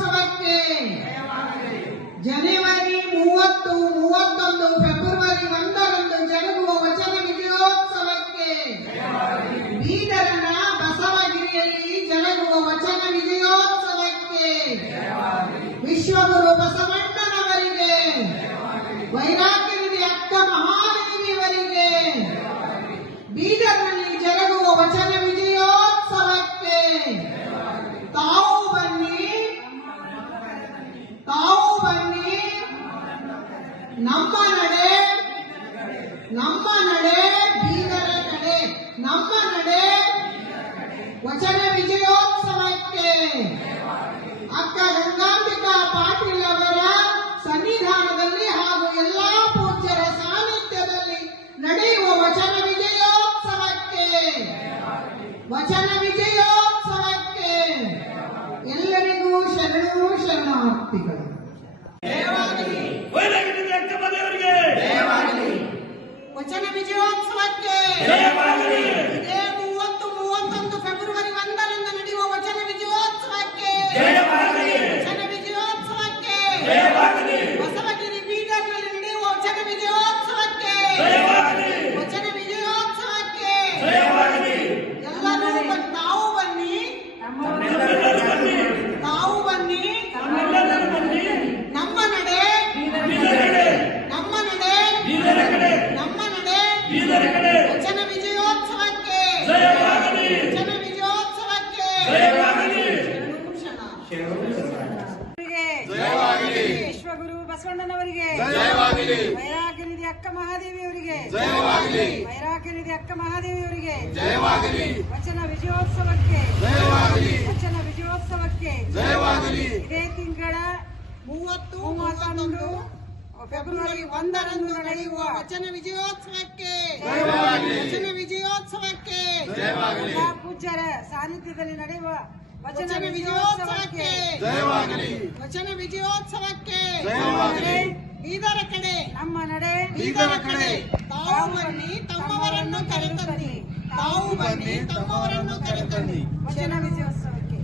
ವಿಜಯೋತ್ಸವಕ್ಕೆ ಜನವರಿ 30, 31, February 1ರಂದು ಜರುಗುವ ವಚನ ವಿಜಯೋತ್ಸವಕ್ಕೆ ಬೀದರನ ಬಸವಗಿರಿಯಲ್ಲಿ ಜರುಗುವ ವಚನ ವಿಜಯೋತ್ಸವಕ್ಕೆ ವಿಶ್ವಗುರು ಬಸವಣ್ಣನವರಿಗೆ, ವೈರಾಗ್ಯನಿಧಿ ಅಕ್ಕ ಮಹಾದೇವಿಯವರಿಗೆ ಬೀದರ್ನಲ್ಲಿ ಜರುಗುವ ವಚನ ವಿಜಯೋತ್ಸವಕ್ಕೆ ತಾವು ಬನ್ನಿ, ನಮ್ಮ ನಡೆ ಬೀದರ ಕಡೆ, ನಮ್ಮ ನಡೆ ವಚನ ವಿಜಯೋತ್ಸವಕ್ಕೆ ಅಕ್ಕ ಗಂಗಾಂಬಿಕಾ ಪಾಟೀಲ್ ಅವರ ಸನ್ನಿಧಾನದಲ್ಲಿ ಹಾಗೂ ಎಲ್ಲಾ ಪೂಜ್ಯರ ಸಾನ್ನಿಧ್ಯದಲ್ಲಿ ನಡೆಯುವ ವಚನ ವಿಜಯೋತ್ಸವಕ್ಕೆ ಎಲ್ಲರಿಗೂ ಶರಣಾರ್ಥಿಗಳು. ವಚನ ವಿಜಯೋತ್ಸವಕ್ಕೆ ಇದೇ 30, 31 ಫೆಬ್ರವರಿ 1ರಂದು ನಡೆಯುವ ವಚನ ವಿಜಯೋತ್ಸವಕ್ಕೆ ಬಸವಗಿರಿ ಬೀದರ್ನಲ್ಲಿ ನಡೆಯುವ ವಚನ ವಿಜಯೋತ್ಸವಕ್ಕೆ ಎಲ್ಲರೂ ತಾವು ಬನ್ನಿ, ನಮ್ಮ ನಡೆ ವಚನ ವಿಜಯೋತ್ಸವಕ್ಕೆ ವಿಶ್ವಗುರು ಬಸವಣ್ಣನವರಿಗೆ, ವೈರಾಗ್ಯನಿಧಿ ಅಕ್ಕ ಮಹಾದೇವಿಯವರಿಗೆ, ವಚನ ವಿಜಯೋತ್ಸವಕ್ಕೆ ಇದೇ ತಿಂಗಳ 30, 31 ಫೆಬ್ರವರಿ 1ರಂದು ನಡೆಯುವ ವಚನ ವಿಜಯೋತ್ಸವಕ್ಕೆ ಪೂಜ್ಯರ ಸಾನ್ನಿಧ್ಯದಲ್ಲಿ ನಡೆಯುವ ವಚನ ವಿಜಯೋತ್ಸವಕ್ಕೆ ಬೀದರ ಕಡೆ, ನಮ್ಮ ನಡೆ ಬೀದರ ಕಡೆ. ತಾವು ಬನ್ನಿ, ತಮ್ಮವರನ್ನು ಕರೆತನ್ನಿ. ವಚನ ವಿಜಯೋತ್ಸವಕ್ಕೆ